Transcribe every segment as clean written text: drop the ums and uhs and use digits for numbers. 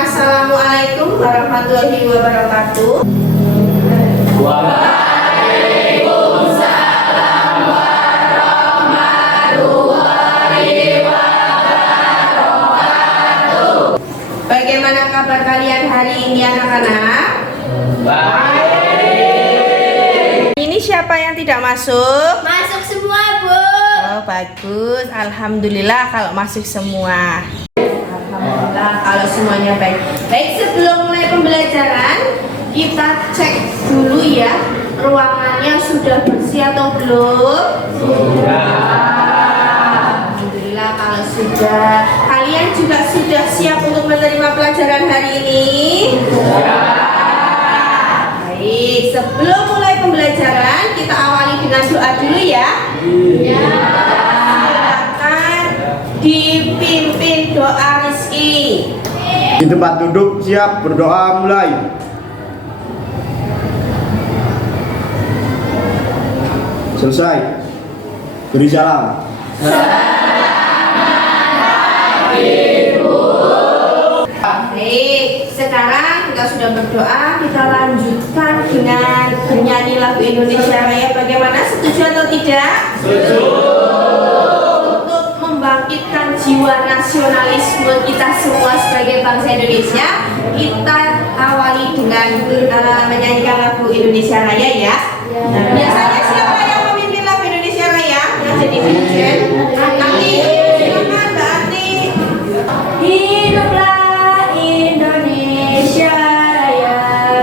Assalamualaikum warahmatullahi wabarakatuh. Waalaikumsalam warahmatullahi wabarakatuh. Bagaimana kabar kalian hari ini anak-anak? Baik. Ini siapa yang tidak masuk? Masuk semua, Bu. Oh, bagus. Alhamdulillah kalau masuk semua. Alhamdulillah kalau semuanya baik. Baik, sebelum mulai pembelajaran, kita cek dulu ya, ruangannya sudah bersih atau belum? Alhamdulillah kalau sudah. Kalian juga sudah siap untuk menerima pelajaran hari ini? Baik, sebelum mulai pembelajaran, kita awali dengan doa dulu ya. Silakan dipimpin doa rezeki. Di tempat duduk siap, berdoa mulai. Selesai. Beri salam. Baik, sekarang kita sudah berdoa, kita lanjutkan dengan bernyanyi lagu Indonesia Raya. Bagaimana, setuju atau tidak? Setuju. Untuk membangkitkan jiwa nasionalisme kita semua sebagai bangsa Indonesia, kita awali dengan menyanyikan lagu Indonesia Raya ya. Biasanya siapa yang memimpin lagu Indonesia Raya? Yang jadi dirjen? Ati, silakan Mbak Ati. Hiduplah Indonesia Raya,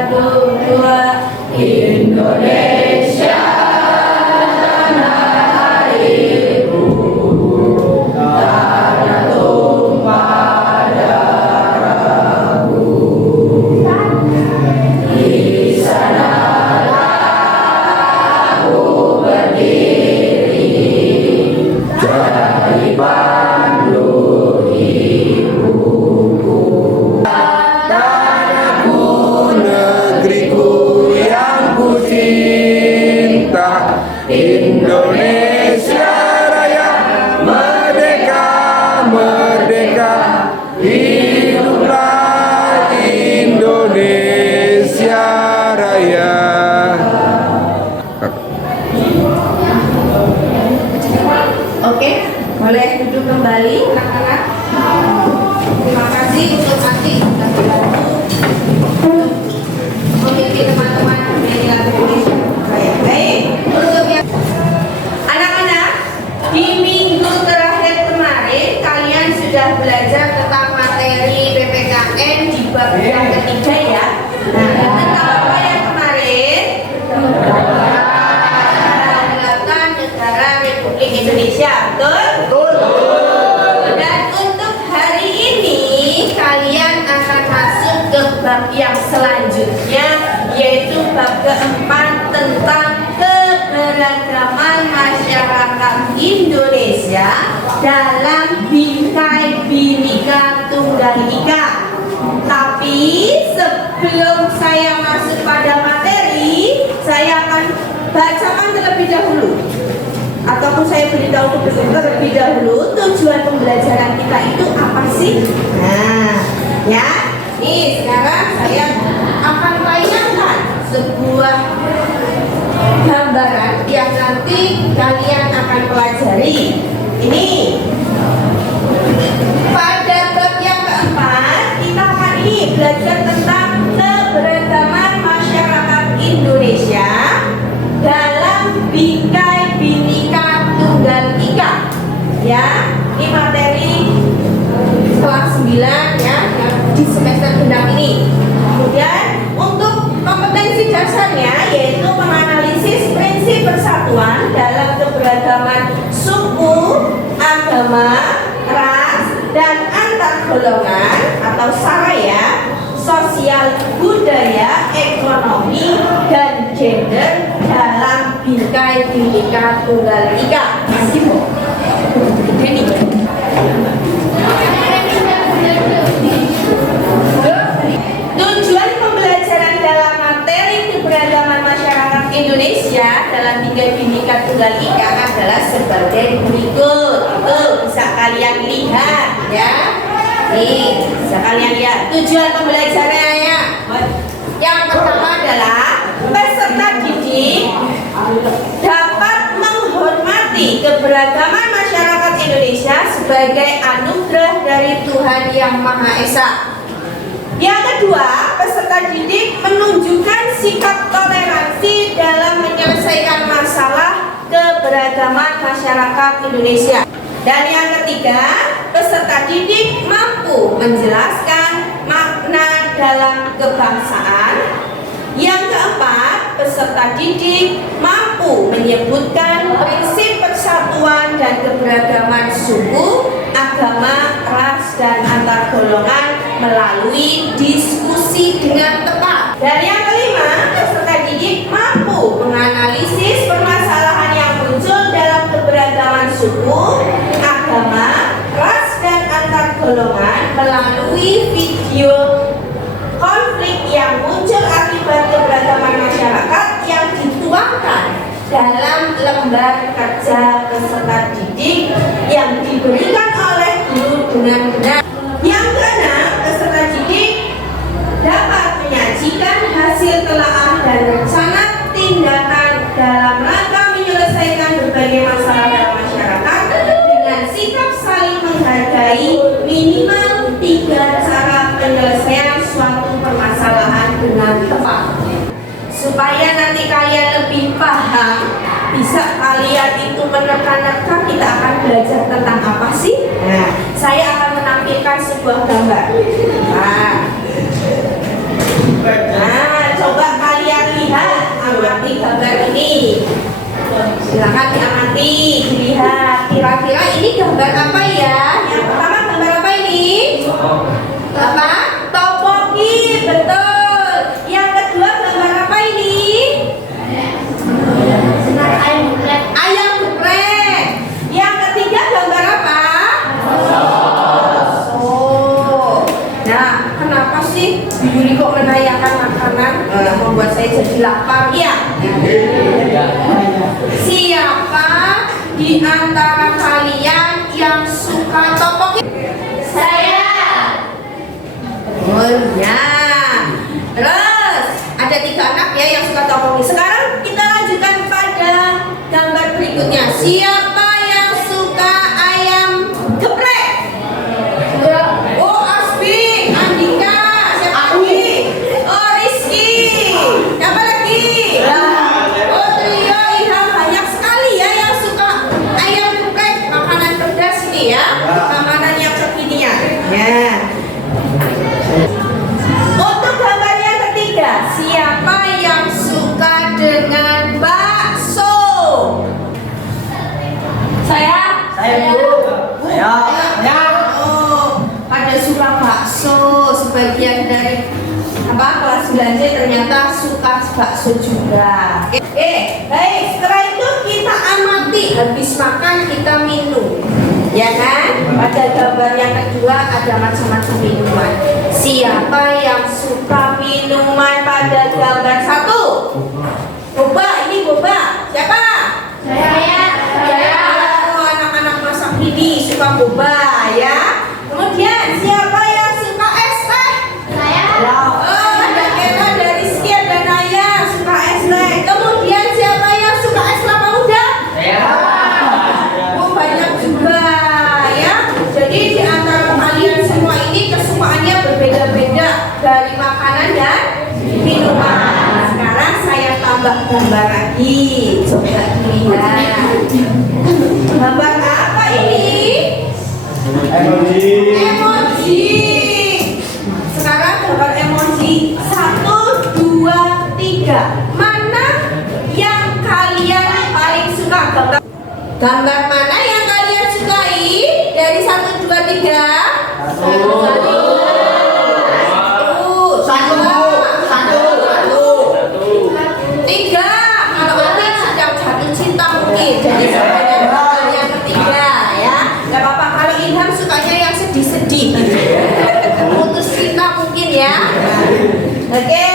berdua Indonesia. Indonesia Raya, merdeka, merdeka, hiduplah Indonesia Raya. Oke, boleh duduk kembali anak-anak. Terima kasih untuk Ati sudah membantu memimpin teman-teman menyanyi lagu Indonesia Raya. Baik, untuk yang anak-anak, di minggu terakhir kemarin kalian sudah belajar tentang materi PPKN di bab yang ketiga ya. Nah, tentang apa yang kemarin? Kedaulatan Negara Republik Indonesia, betul? Dan untuk hari ini kalian akan masuk ke bab yang selanjutnya, yaitu bab keempat tentang keberagaman masyarakat Indonesia dalam Bingkai Bhinneka Tunggal Ika. Tapi sebelum saya masuk pada materi, saya akan bacakan terlebih dahulu, ataupun saya beritahu terlebih dahulu tujuan pembelajaran kita itu apa sih? Nah, ya, nih sekarang saya akan tayangkan sebuah gambaran yang nanti kalian akan pelajari. Ini pada bab yang keempat kita akan belajar tentang keberagaman masyarakat Indonesia dalam Bingkai Bhinneka Tunggal Ika. Ya, ini materi kelas 9 ya, di semester genap ini. Kemudian untuk kompetensi dasarnya yaitu menganalisis prinsip persatuan dalam keberagaman suku, agama, ras, dan antar golongan atau sara ya, sosial, budaya, ekonomi, dan gender dalam Bingkai Bhinneka Tunggal Ika. Masih Bu? Ini. Tujuan pembelajaran dalam materi keberagaman masyarakat Indonesia dalam Bingkai Bhinneka Tunggal Ika adalah sebagai berikut. Tuh, bisa kalian lihat ya. Nih, sekalian lihat tujuan pembelajarannya. Yang pertama adalah peserta didik dapat menghormati keberagaman masyarakat Indonesia sebagai anugerah dari Tuhan Yang Maha Esa. Yang kedua, peserta didik menunjukkan sikap toleransi dalam menyelesaikan masalah keberagaman masyarakat Indonesia. Dan yang ketiga, peserta didik mampu menjelaskan makna dalam kebangsaan. Yang keempat, peserta didik mampu menyebutkan prinsip persatuan dan keberagaman suku, agama, ras, dan antar golongan melalui diskusi dengan tepat. Dan yang kelima, peserta didik mampu menganalisis permasalahan yang muncul dalam keberagaman suku, agama, ras, dan antar golongan melalui video konflik yang muncul akibat keberagaman masyarakat yang dituangkan dalam lembar kerja peserta didik yang diberikan oleh guru dengan benar. Yang keenam, peserta didik dapat menyajikan hasil telaah dan rencana tindakan dalam rangka menyelesaikan berbagai masalah dalam masyarakat dengan sikap saling menghargai minimal 3 cara penyelesaian suatu permasalahan dengan tepat. Supaya nanti kalian lebih paham, bisa kalian itu menerka-nerka kita akan belajar tentang apa sih? Nah, saya akan menampilkan sebuah gambar. Nah, coba kalian lihat, amati gambar ini. Silakan diamati, dilihat. Kira-kira ini gambar apa ya? Yang pertama gambar apa ini? Apa? Topoki, betul. Yang kedua gambar apa ini? Ayam geprek. Yang ketiga gambar apa? Oh. Nah, kenapa sih Yuli kok menayangkan makanan? Membuat saya jadi lapar. Iya. Siapa di antara kalian yang suka topoki? Saya. Oh ya. Terus ada 3 anak ya yang suka topoki. Sekarang kita lanjutkan pada gambar berikutnya. Siapa yang suka ayam geprek? Oh, Asbi, Andika, siapa lagi? Oh, Rizky. Siapa lagi? Oh, Trio, Ilham, banyak sekali ya yang suka ayam geprek. Makanan pedas ini ya. Makanan yang kekinian. Ya. Untuk gambar yang ketiga, siapa yang suka dengan bakso? Saya. Oh, pada suka bakso. Sebagian dari kelas belanja ternyata suka bakso juga. Baik. Setelah itu kita amati. Habis makan kita minum. Ya kan? Pada gambar yang kedua ada macam-macam minuman. Siapa yang suka minuman pada gambar 1? Boba, ini boba. Siapa? Saya. Oh, anak-anak masa kini suka boba ya. Kemudian siapa yang suka es teh? Saya. Oh, ada Ella, ada Rizky, ada Naya suka es teh. Kemudian siapa yang suka es kelapa muda? Oh, banyak juga ya. Jadi di antara kalian semua ini kesukaannya berbeda-beda dari makanan dan minuman. Sekarang saya tambah gambar lagi. Coba dilihat. Gambar apa ini? Emoji. Sekarang gambar emoji 1, 2, 3. Mana yang kalian paling suka? Gambar mana yang kalian sukai? Dari 1, 2, 3. Tiga. Kalau ada sedang jatuh cinta mungkin. Jadi semuanya gambar yang ketiga ya. Gak apa-apa kalau Ilham sukanya yang sedih-sedih. Putus cinta mungkin ya. Oke.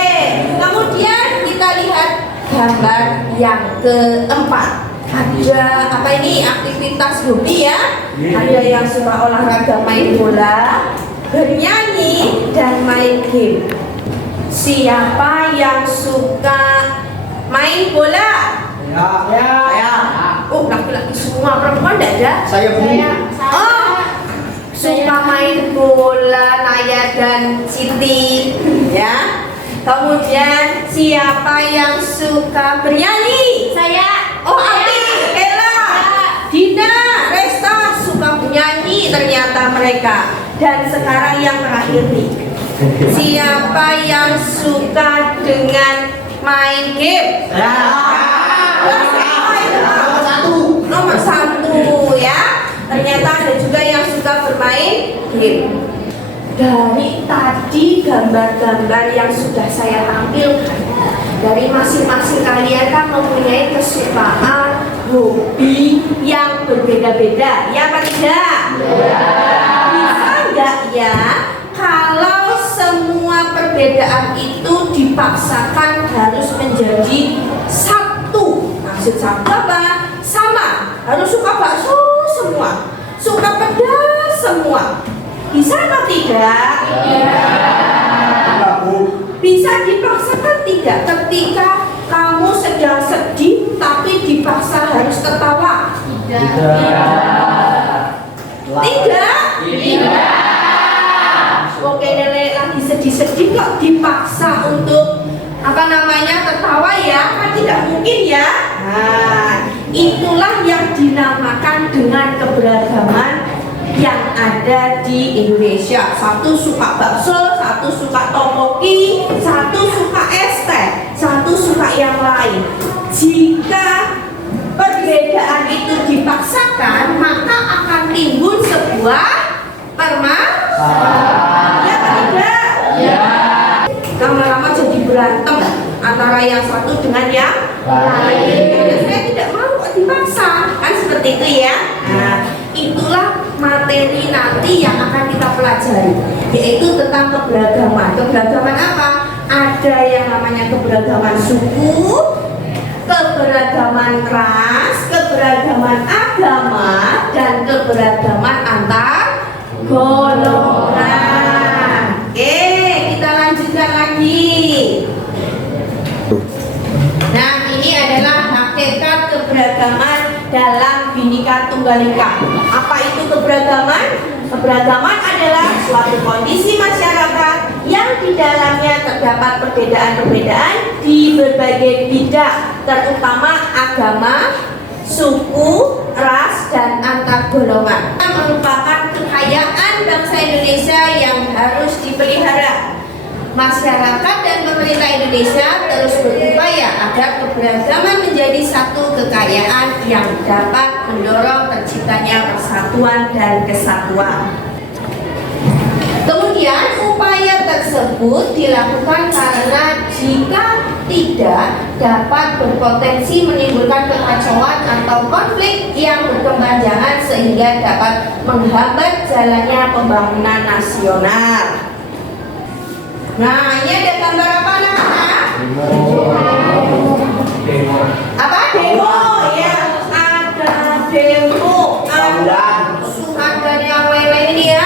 Kemudian kita lihat gambar yang keempat. Ada apa ini? Aktivitas hobi ya. Ada yang suka olahraga main bola. bernyanyi dan main game. Siapa yang suka main bola? Saya. Oh, laki-laki semua, perempuan tidak ada? Saya Bu. Oh, suka main bola Naya dan Siti, ya. Kemudian siapa yang suka bernyanyi? Saya. Oh, Ati, Ella, Dina, Resta suka bernyanyi ternyata mereka. Dan sekarang yang terakhir nih, siapa yang suka dengan main game? Nomor satu ya. Ternyata ada juga yang suka bermain game. Dari tadi gambar-gambar yang sudah saya tampilkan, dari masing-masing kalian kan mempunyai kesukaan, hobi yang berbeda-beda, ya apa tidak? Bisa nggak ya kalau semua perbedaan itu dipaksakan harus menjadi satu? Maksud saya apa? Sama, harus suka bakso semua, suka pedas semua. Bisa atau tidak? Bisa dipaksakan tidak? Ketika kamu sedang sedih tapi dipaksa harus tertawa? Tidak? Oke, nenek lagi sedih-sedih kok dipaksa untuk tertawa ya? Kan tidak mungkin ya? Nah, itulah yang dinamakan dengan keberagaman yang ada di Indonesia. Satu suka bakso, satu suka topoki, satu suka es teh, satu suka yang lain. Jika perbedaan itu dipaksakan, maka akan timbul sebuah permasalahan. Ya atau tidak? Ya. Lama-lama jadi berantem antara yang satu dengan yang lain. Saya tidak mau kok dipaksa, kan seperti itu ya. Nah, itulah materi nanti yang akan kita pelajari, yaitu tentang keberagaman. Keberagaman apa? Ada yang namanya keberagaman suku, keberagaman ras, keberagaman agama, dan keberagaman antar golongan. Oke, kita lanjutkan lagi. Nah, ini adalah hakikat keberagaman dalam Bhinneka Tunggal Ika. Apa itu keberagaman? Keberagaman adalah suatu kondisi masyarakat yang di dalamnya terdapat perbedaan-perbedaan di berbagai bidang, terutama agama, suku, ras, dan antar golongan. Merupakan kekayaan bangsa Indonesia yang harus dipelihara. Masyarakat dan pemerintah Indonesia terus berupaya agar keberagaman menjadi satu kekayaan yang dapat mendorong terciptanya persatuan dan kesatuan. Kemudian upaya tersebut dilakukan karena jika tidak dapat berpotensi menimbulkan kekacauan atau konflik yang berkepanjangan sehingga dapat menghambat jalannya pembangunan nasional. Nah, ini ada gambar apa anak-anak? Apa? Demo, ya. Ada demo. Ada yang lain-lain ini ya.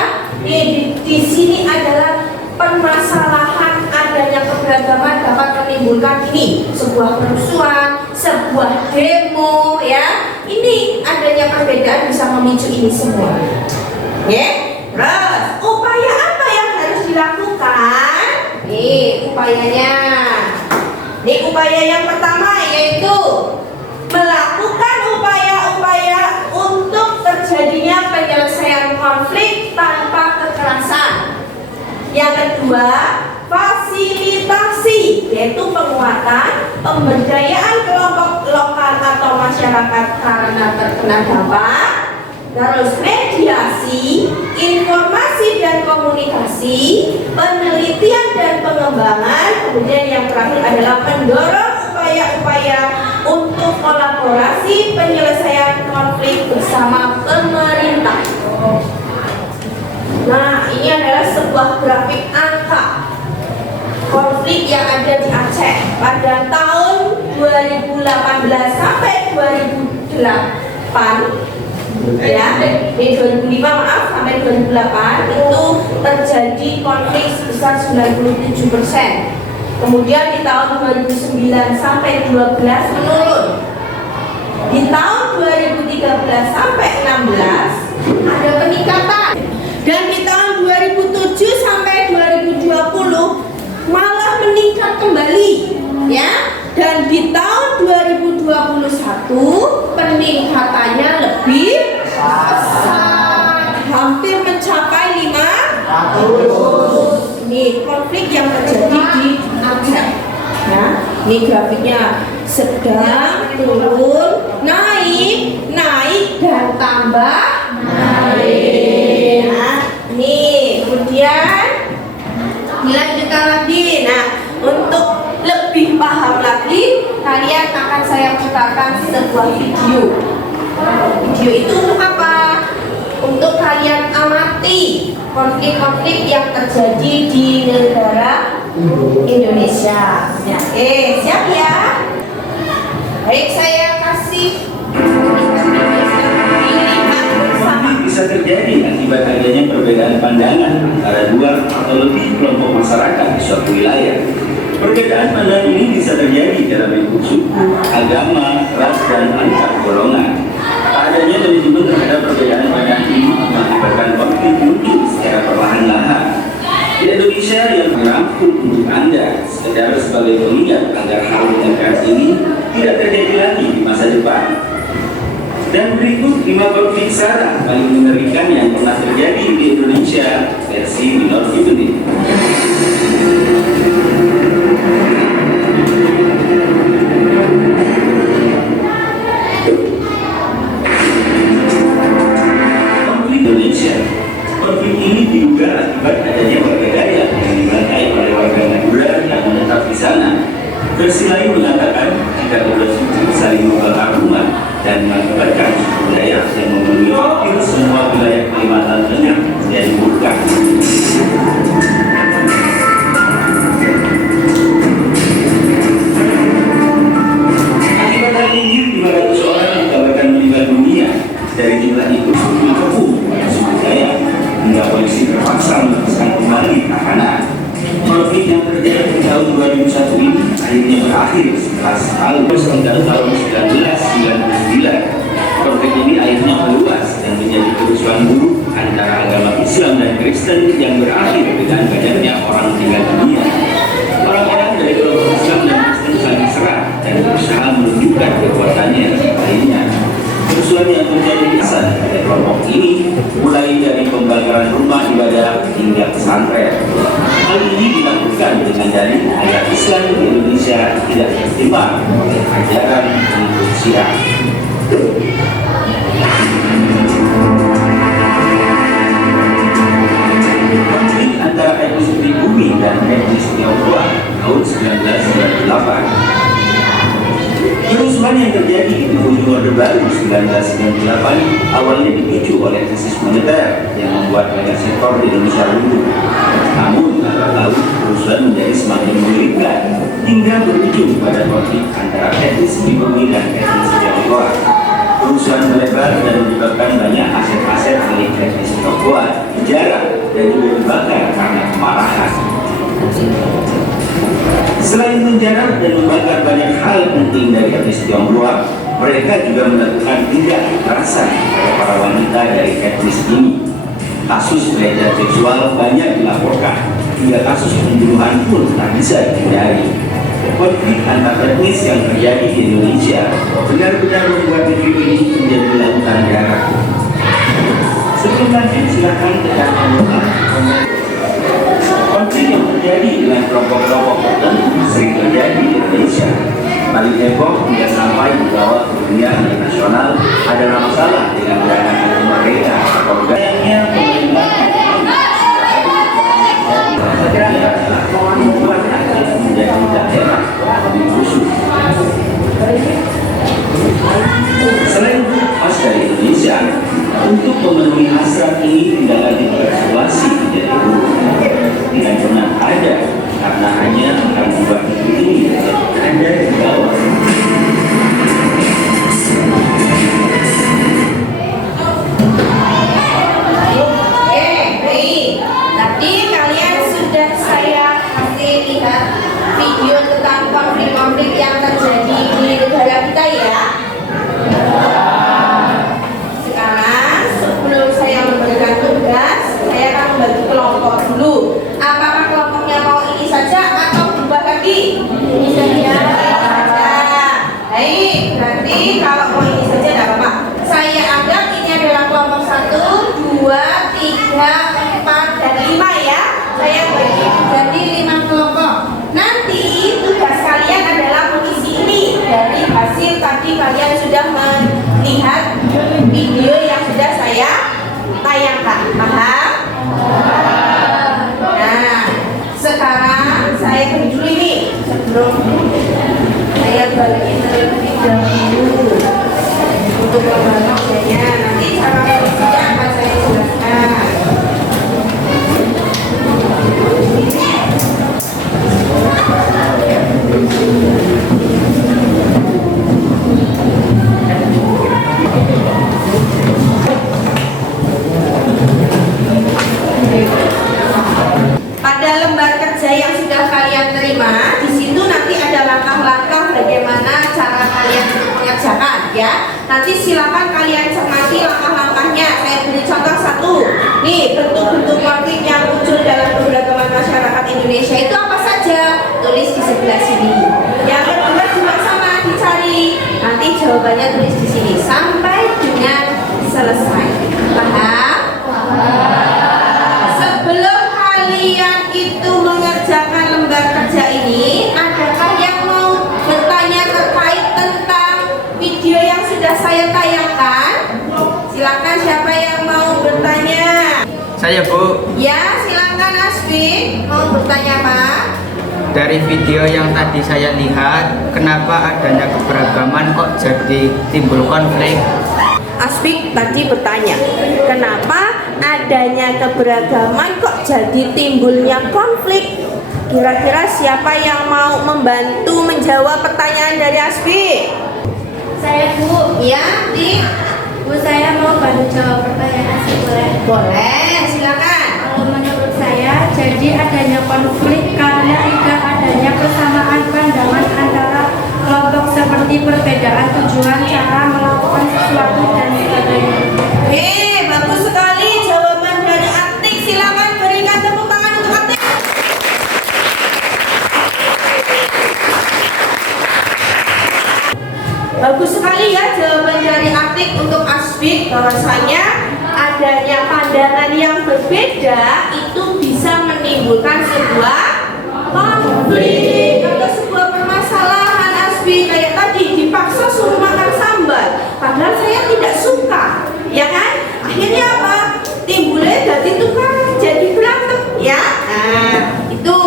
Di sini adalah permasalahan adanya keberagaman dapat menimbulkan ini sebuah kerusuhan, sebuah demo, ya. Ini adanya perbedaan bisa memicu ini semua. Ya. Terus, upaya apa yang harus dilakukan? Nih upayanya. Nih upaya yang pertama yaitu melakukan upaya-upaya untuk terjadinya penyelesaian konflik tanpa kekerasan. Yang kedua, fasilitasi, yaitu penguatan pemberdayaan kelompok lokal atau masyarakat karena terkena dampak. Terus mediasi, informasi dan komunikasi, penelitian dan pengembangan. Kemudian yang terakhir adalah mendorong upaya-upaya untuk kolaborasi penyelesaian konflik bersama pemerintah. Nah, ini adalah sebuah grafik angka konflik yang ada di Aceh pada tahun 2018 sampai 2008. Ya, ini 2005 maaf sampai 2008 itu terjadi konflik sebesar 97%. Kemudian di tahun 2009 sampai 12 menurun. Di tahun 2013 sampai 16 ada peningkatan. Dan di tahun 2007 sampai 2020 malah meningkat kembali, ya. Dan di tahun 2021 peningkatannya lebih besar, hampir mencapai 500. Ini konflik yang terjadi di Aceh. Ya, ini grafiknya sedang turun, naik, dan tambah naik. Nah, nih kemudian dilanjutkan lagi. Nah, untuk lebih paham lagi, kalian akan saya putarkan sebuah video. Video itu untuk apa? Untuk kalian amati konflik-konflik yang terjadi di negara Indonesia. Ya, siap ya? Baik, saya kasih pilihan bersama. Konflik bisa terjadi akibat adanya perbedaan pandangan antara dua atau lebih kelompok masyarakat di suatu wilayah. Perbedaan pandangan ini bisa terjadi dalam bentuk suku, agama, ras, dan antar golongan. Tak adanya manajemen terhadap perbedaan pandangan ini mengakibatkan konflik muncul secara perlahan-lahan. Di Indonesia yang merangkul untuk Anda sekedar sebagai pengingat agar hal yang keras ini tidak terjadi lagi di masa depan. Dan berikut 5 konflik SARA paling mengerikan yang pernah terjadi di Indonesia versi Minor Kiduni. Konflik Indonesia. Konflik ini diduga akibat adanya warga Dayak yang dibantai oleh warga Madura yang menetap di sana. Versi lain mengatakan jika kedua suku saling membakar rumah dan mengakibatkan suku Dayak yang memenuhi hampir semua wilayah Kalimantan Tengah menjadi murka. Akibat hal ini 500 orang dikabarkan meninggal dunia. Dari jumlah itu suku Kepu pada suku Dayak hingga polisi terpaksa melepaskan kembali tahanan. Konflik yang terjadi di tahun 2001 ini akhirnya berakhir setelah sejak tahun 1999. Konflik ini akhirnya meluas dan menjadi kerusuhan buruk antara agama Islam dan Kristen yang berakhir dengan banyaknya orang meninggal dunia. Orang-orang dari kelompok Islam dan Kristen saling serang dan berusaha menunjukkan kekuatannya lainnya. Kerusuhan yang terjadi di pada kelompok ini mulai dari pembakaran rumah ibadah hingga pesantren. Hal ini dilakukan dengan dalih agar Islam di Indonesia tidak tertimpa oleh ajaran pengikut Syiah. Konflik antara etnis pribumi dan etnis Tionghoa tahun 1998. Kerusuhan yang terjadi di ujung Orde Baru 1998 awalnya dipicu oleh krisis moneter yang membuat banyak sektor di Indonesia runtuh. Namun, lambat laun kerusuhan menjadi semakin mengerikan hingga berujung pada konflik antara etnis pribumi dan etnis Tionghoa. Kerusuhan melebar dan menyebabkan banyak aset-aset milik etnis Tionghoa dijarah dan juga dibakar karena kemarahan. Selain menjarah dan membakar banyak hal penting dari etnis Tionghoa, mereka juga melakukan tindak kekerasan pada para wanita dari etnis ini. Kasus pelecehan seksual banyak dilaporkan, hingga kasus pembunuhan pun tak bisa dihindari. Konflik antar etnis yang terjadi di Indonesia benar-benar membuat negeri ini menjadi lautan darah. Sebelum lanjut, silakan tekan tombol. Konflik yang terjadi dengan kelompok-kelompok tertentu sering terjadi di Indonesia. Paling heboh hingga sampai dibawa ke dunia internasional adalah masalah dengan gerakan anti merdeka atau gayanya pemerintah membuat Aceh menjadi daerah lebih khusus. Selain itu, khas dari Indonesia, untuk memenuhi hasrat ini tidak lagi berevaluasi menjadi buruk. Tidak pernah ada, karena hanya akan membuat negeri ini ada di bawah. ada 4 dan 5 ya. Saya bagi menjadi 5 kelompok. Nanti tugas kalian adalah mengisi ini. Dari hasil tadi kalian sudah melihat video yang sudah saya tayangkan. Paham? Nah, sekarang saya beri dulu ini sebelum saya bagi terlebih dahulu untuk pembagiannya. Nanti cara mengisinya akan saya jelaskan. Pada lembar kerja yang sudah kalian terima, di situ nanti ada langkah-langkah bagaimana cara kalian untuk mengerjakan ya. Nanti silakan kalian cermati langkah-langkahnya. Saya beri contoh satu. Nih, bentuk-bentuk konflik yang muncul dalam keberagaman masyarakat Indonesia itu apa saja? Tulis di sebelah sini. Yang kedua juga sama, dicari. Nanti jawabannya tulis di sini sampai dengan selesai. Paham? Sebelum kalian itu mengerjakan lembar kerja ini, adakah yang mau bertanya terkait tentang video yang sudah saya tayangkan? Silakan, siapa yang mau bertanya? Saya, Bu. Ya, silakan Asfi. Mau bertanya apa? Dari video yang tadi saya lihat, kenapa adanya keberagaman kok jadi timbul konflik? Asfi tadi bertanya, kenapa adanya keberagaman kok jadi timbulnya konflik? Kira-kira siapa yang mau membantu menjawab pertanyaan dari Asfi? Saya, Bu. Ya, Di. Bu, saya mau bantu jawab pertanyaan Asfi, boleh? Boleh, silakan. Kalau menurut saya, jadi adanya konflik karena tidak adanya persamaan pandangan antara kelompok seperti perbedaan tujuan, cara melakukan sesuatu dan sebagainya. Bagus sekali jawaban dari Atik. Silakan berikan tepuk tangan untuk Atik. Bagus sekali ya jawaban dari Atik untuk Asbik, bahwasanya adanya pandangan yang berbeda itu bisa menimbulkan sebuah konflik atau sebuah permasalahan. Asbik kayak tadi dipaksa suruh makan sambal, padahal saya tidak suka, ya kan? Akhirnya apa? Timbulnya jadi tukar, jadi berantem, ya. Nah, itu.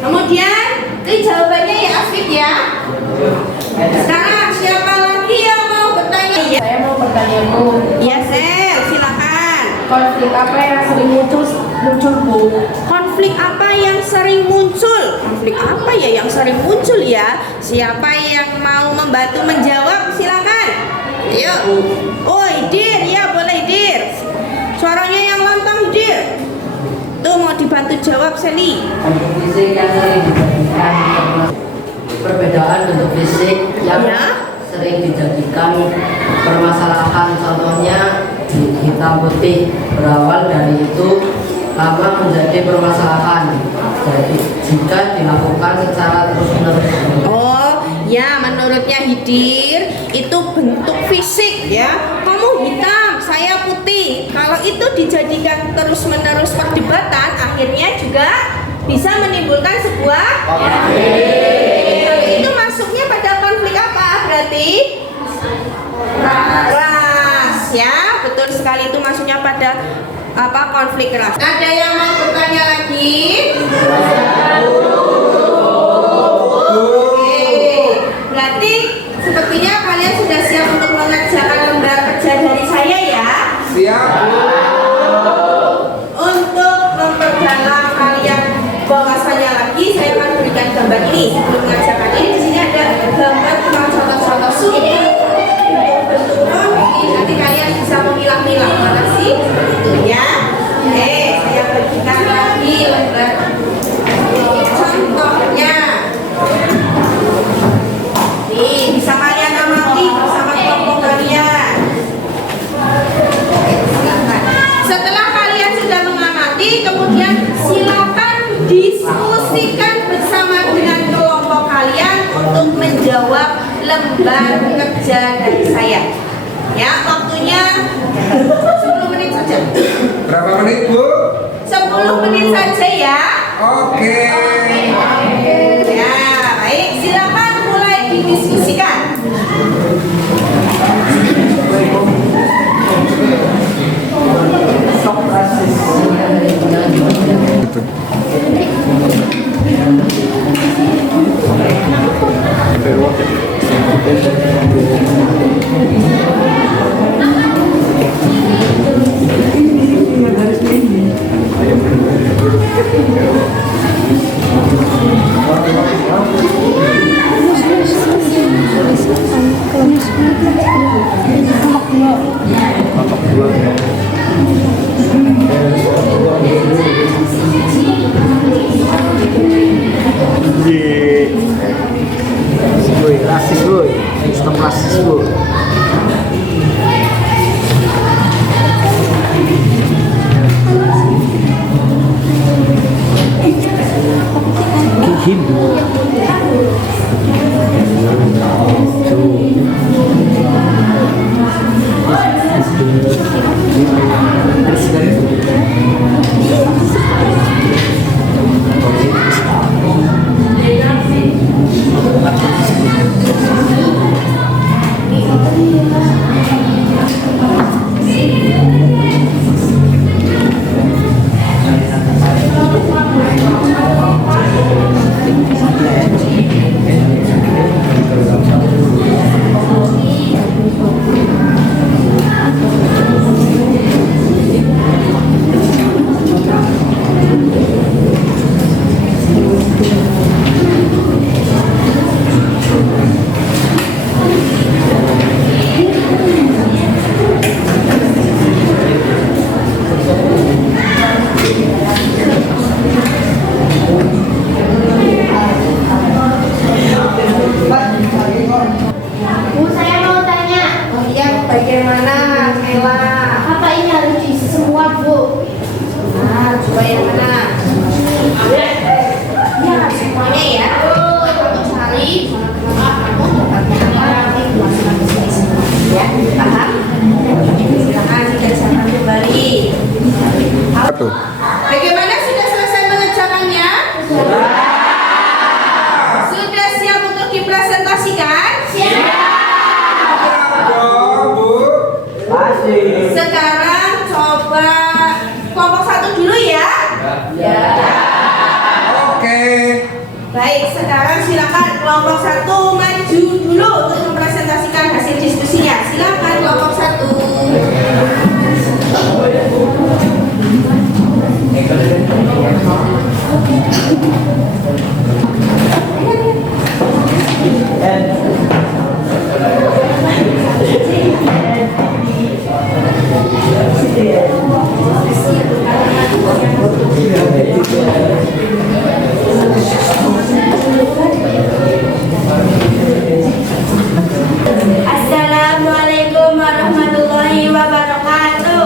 Kemudian ini jawabannya ya Asbik ya. Sekarang siapa lagi yang mau bertanya? Ya. Saya mau bertanya, Bu. Ya, Sel, silakan. Konflik apa yang sering muncul, Bu? Konflik apa yang sering muncul? Konflik apa ya yang sering muncul ya? Siapa yang mau membantu menjawab? Silakan. Ayo. Oi, Dir, ya boleh Dir. Suaranya yang lantang, Dir. Tuh mau dibantu jawab, Seli. Bentuk fisik yang sering dijadikan perbedaan bentuk fisik yang Ya. sering dijadikan permasalahan, contohnya hitam putih, berawal dari itu lama menjadi permasalahan. Jadi jika dilakukan secara terus-menerus. Oh, ya menurutnya Hidir itu bentuk fisik ya. Kamu hitam, saya putih. Kalau itu dijadikan terus-menerus perdebatan, akhirnya juga bisa menimbulkan sebuah itu masuknya pada konflik apa berarti? Ras ya, betul sekali itu masuknya pada apa konflik ras. Ada yang mau bertanya lagi? Oke, berarti sepertinya kalian sudah siap untuk mengerjakan lembar kerja dari saya ya. Siap. Untuk memperdalam kalian bahwasannya lagi, saya akan berikan gambar ini sebelum mengerjakan ini. Di sini ada gambar tentang contoh-contoh sumber bentuk konflik. Nanti kalian bisa memilah-milah mana sih itu ya. Oke, saya berikan lagi lembar contohnya. Nih, bisa kalian amati bersama kelompok kalian. Silakan. Setelah kalian sudah mengamati, kemudian silakan diskusikan bersama dengan kelompok kalian untuk menjawab lembar kerja dari saya. Ya, waktunya 10 menit saja. Berapa menit, Bu? saja ya. Oke. Ya, baik, silakan mulai didiskusikan. Rasis boy, sistem rasis boy. Hindu. Bu, saya mau tanya. Oh iya, bagaimana Ella? Apa ini harus diisi semua, Bu? Nah, coba yang mana? Ya, semuanya ya. Kamu cari ya, paham? Silakan dikerjakan kembali. Satu. Bagaimana, sudah selesai mengerjakannya? Sudah siap untuk dipresentasikan? Sekarang coba kelompok 1 dulu ya. Oke. Baik, sekarang silakan kelompok 1 maju dulu untuk mempresentasikan hasil diskusinya. Silakan kelompok 1. Assalamualaikum warahmatullahi wabarakatuh.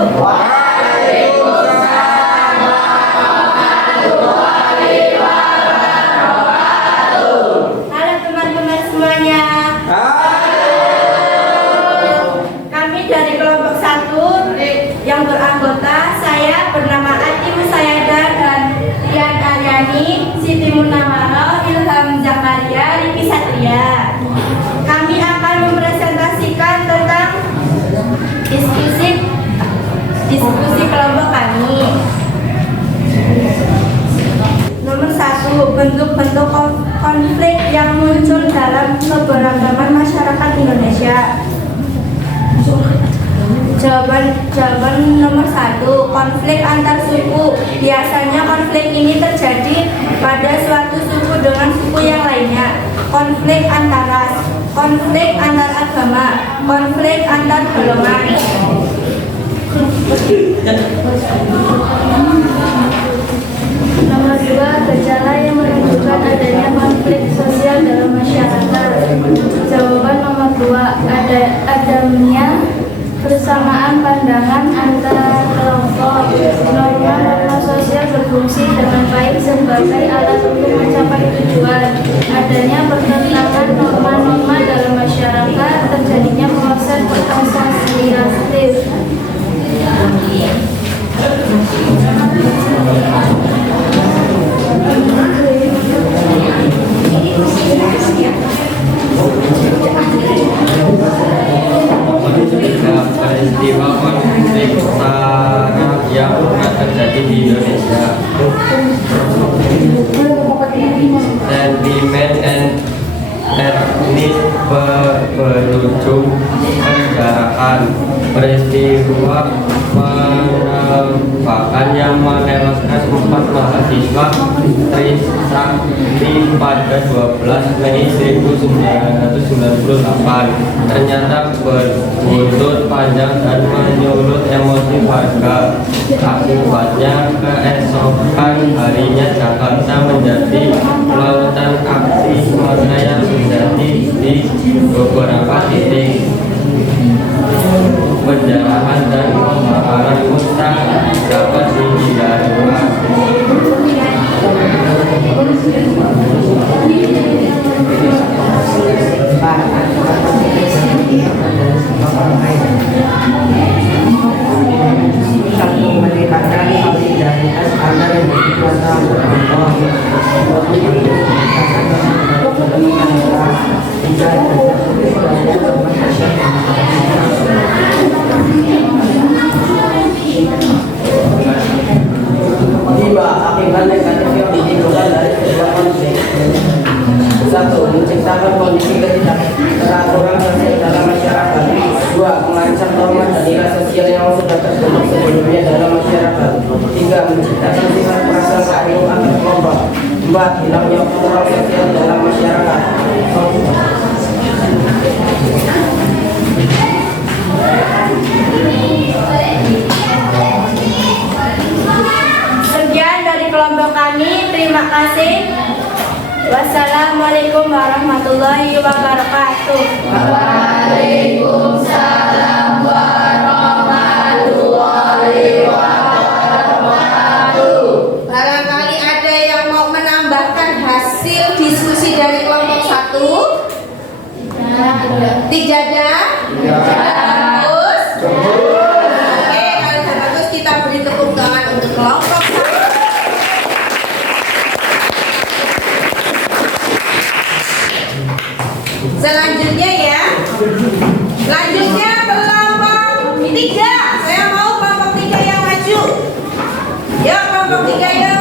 Halo teman-teman semuanya. Kami dari kelompok 1 yang beranggota saya bernama Ati Musayada dan Rian Aryani, Siti Munawaro, Ilham Zakaria, Riki Satria. Kami akan mempresentasikan tentang diskusi kelompok kami. Nomor 1, bentuk-bentuk konflik yang muncul dalam keberagaman masyarakat Indonesia. Jawaban nomor 1, konflik antar suku. Biasanya konflik ini terjadi pada suatu suku dengan suku yang lainnya. Konflik antar ras, konflik antar agama, konflik antar golongan. Nomor 2, gejala yang menunjukkan adanya konflik sosial dalam masyarakat. Jawaban nomor 2, adanya persamaan pandangan antara kelompok. Norma-norma sosial berfungsi dengan baik sebagai alat untuk mencapai tujuan. Adanya pertentangan norma-norma dalam masyarakat, terjadinya proses asosiatif. di Indonesia. Sentimen etnis berujung penjarahan, peristiwa penembakan yang menewaskan 4 mahasiswa Trisakti pada 12 Mei 1998 ternyata berbuntut panjang dan menyulut emosi warga. Akibatnya keesokan harinya Jakarta menjadi lautan aksi massa yang terjadi di beberapa titik. Penjarahan dan pembakaran hutan dapat dihindarkan. Satu, meningkatkan solidaritas antar individu atau lima, akibat negatif yang ditimbulkan dari sebuah konflik. 1. Menciptakan kondisi ketidakteraturan sosial dalam masyarakat. 2. Mengancam norma dan nilai sosial yang sudah terbentuk sebelumnya dalam masyarakat. 3. Menciptakan sifat prasangka buruk antar kelompok. 4. Hilangnya moral sosial dalam masyarakat. Sekian dari kelompok kami. Terima kasih. Wassalamualaikum warahmatullahi wabarakatuh. Waalaikumsalam warahmatullahi wabarakatuh. Barangkali ada yang mau menambahkan hasil diskusi dari kelompok 1? Tidak ada? Bagus. Oke, kalau sudah bagus kita beri tepuk tangan untuk kelompok 1. Selanjutnya ya. Lanjutnya kelompok 3. Saya mau kelompok 3 yang maju. Yuk kelompok 3 yuk.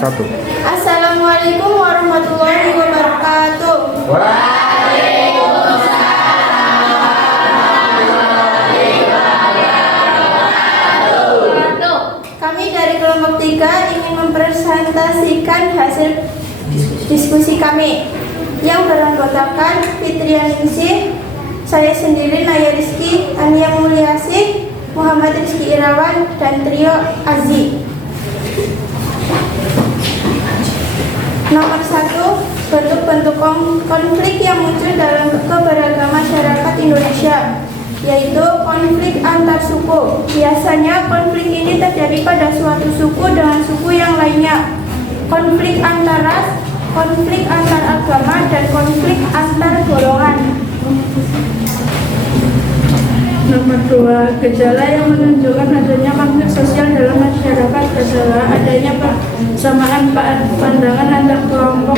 1. Assalamualaikum warahmatullahi wabarakatuh. Kami dari kelompok 3 ingin mempresentasikan hasil diskusi kami yang beranggotakan Fitrianingsih, saya sendiri Naya Rizky, Ania Mulyasih, Muhammad Rizky Irawan, dan trio Azi. Nomor 1, bentuk-bentuk konflik yang muncul dalam keberagaman masyarakat Indonesia, yaitu konflik antar suku. Biasanya konflik ini terjadi pada suatu suku dengan suku yang lainnya. Konflik antar ras, konflik antar agama, dan konflik antar golongan. Nomor 2, gejala yang menunjukkan adanya konflik sosial dalam masyarakat adalah adanya persamaan pandangan antar kelompok.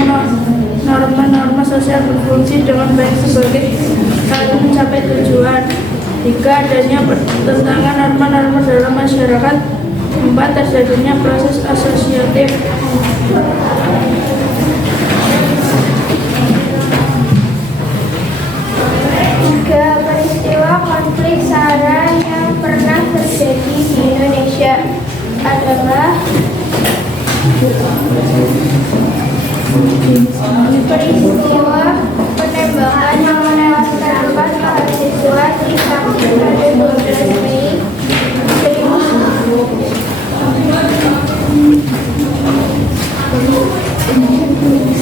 Norma-norma sosial berfungsi dengan baik sebagai alat mencapai tujuan. 3, adanya pertentangan norma-norma dalam masyarakat. 4, terjadinya proses asosiatif. 3, peristiwa konflik SARA yang pernah terjadi di Indonesia adalah peristiwa penembakan yang menewaskan 4 mahasiswa Trisakti pada 12 Mei 2000.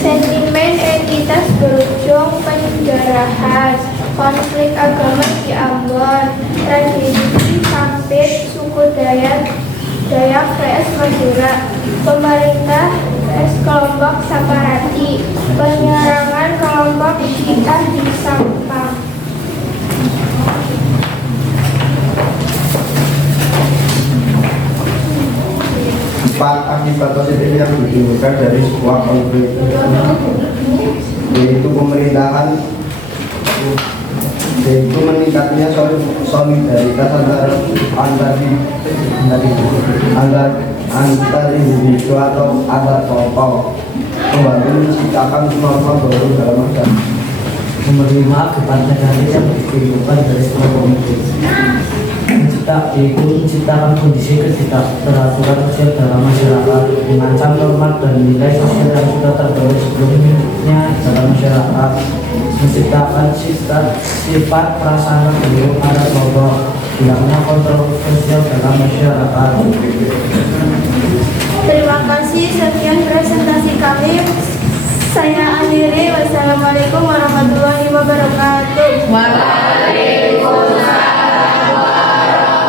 Sentimen entitas berujung penjarahan, konflik agama di Ambon, tragedi Sampit suku Dayak vs Madura, pemerintah vs kelompok Saparati, penyerangan kelompok Syiah di Sampang. Akibat positif yang ditimbulkan dari sebuah konflik, yaitu meningkatnya solidaritas antara antar individu atau antar kelompok, membantu menciptakan norma baru dalam masyarakat, menerima akibat negatif yang ditimbulkan dari kelompok itu. Menciptakan kondisi ketidakteraturan sosial dalam masyarakat, mengancam norma dan nilai sosial yang sudah terbentuk sebelumnya dalam masyarakat, menciptakan sifat prasangka buruk pada kelompok, hilangnya kontrol sosial dalam masyarakat. Terima kasih, sekian presentasi kami. Saya akhiri. Wassalamualaikum warahmatullahi wabarakatuh. Waalaikumsalam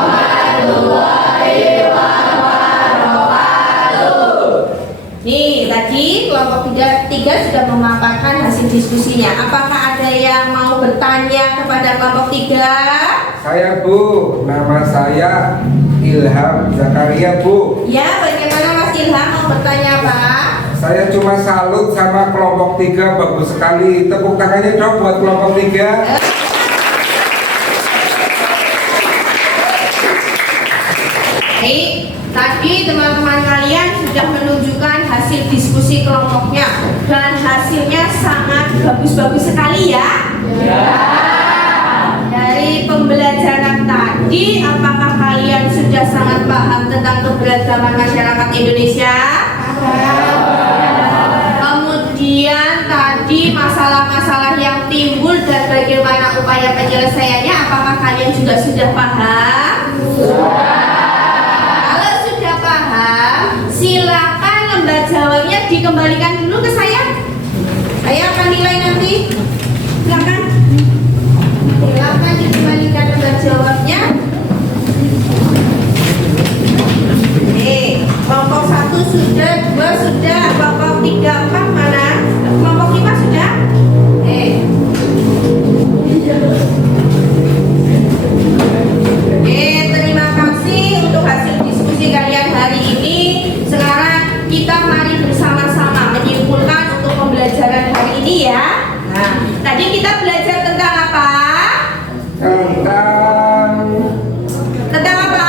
warahmatullahi wabarakatuh. Nih, tadi kelompok 3 sudah memaparkan hasil diskusinya. Apakah ada yang mau bertanya kepada kelompok 3? Saya Bu, nama saya Ilham Zakaria Bu. Ya, bagaimana Mas Ilham mau bertanya Pak? Saya cuma salut sama kelompok 3, bagus sekali. Tepuk tangannya dong buat kelompok 3. Baik, tadi teman-teman kalian sudah menunjukkan hasil diskusi kelompoknya dan hasilnya sangat bagus-bagus sekali ya. Dari pembelajaran tadi, apakah kalian sudah sangat paham tentang keberagaman masyarakat Indonesia? Kemudian tadi masalah-masalah yang timbul dan bagaimana upaya penyelesaiannya, apakah kalian juga sudah paham? Kalau sudah paham, silakan lembar jawabnya dikembalikan dulu ke saya. Saya akan nilai nanti. Silakan. Silakan dikembalikan lembar jawabnya. Kelompok 1 sudah, 2 sudah, kelompok 3, 4 mana? Kelompok 5 sudah? Terima kasih untuk hasil diskusi kalian hari ini. Sekarang kita mari bersama-sama menyimpulkan untuk pembelajaran hari ini ya. Nah, tadi kita belajar tentang apa? Tentang apa?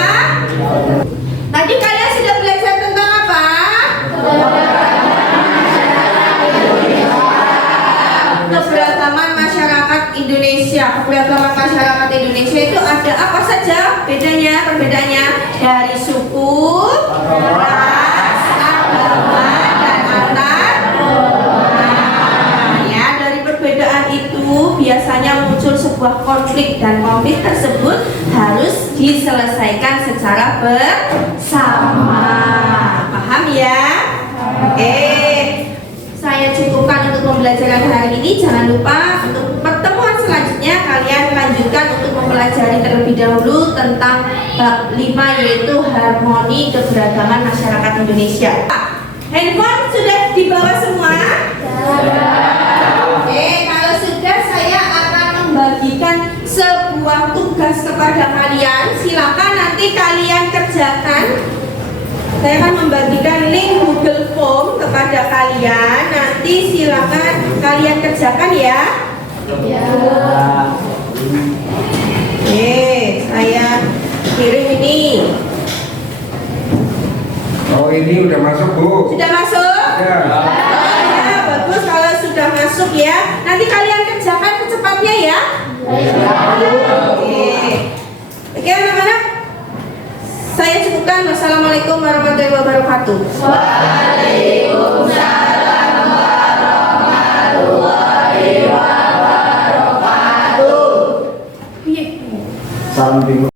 Tadi kalian sudah belajar tentang apa? Keberagaman masyarakat Indonesia. Keberagaman masyarakat Indonesia itu ada apa saja perbedaannya dari suku, ras, agama, dan antar. Ya, dari perbedaan itu biasanya muncul sebuah konflik dan konflik tersebut harus diselesaikan secara bersama. Paham ya? Oke. Saya cukupkan untuk pembelajaran hari ini. Jangan lupa untuk pertemuan selanjutnya kalian lanjutkan untuk mempelajari terlebih dahulu tentang bab 5 yaitu harmoni keberagaman masyarakat Indonesia. Handphone sudah dibawa semua? Oke, kalau sudah saya akan membagikan sebuah tugas kepada kalian. Silakan nanti kalian kerjakan. Saya akan membagikan link Google Form kepada kalian. Nanti silakan kalian kerjakan ya. Saya kirim ini. Oh, ini udah masuk Bu. Sudah masuk? Ya. Oh ya, bagus kalau sudah masuk ya. Nanti kalian kerjakan secepatnya ya. Oke anak-anak. Saya cukupkan. Wassalamualaikum warahmatullahi wabarakatuh. Waalaikumsalam warahmatullahi wabarakatuh. Salam bingung.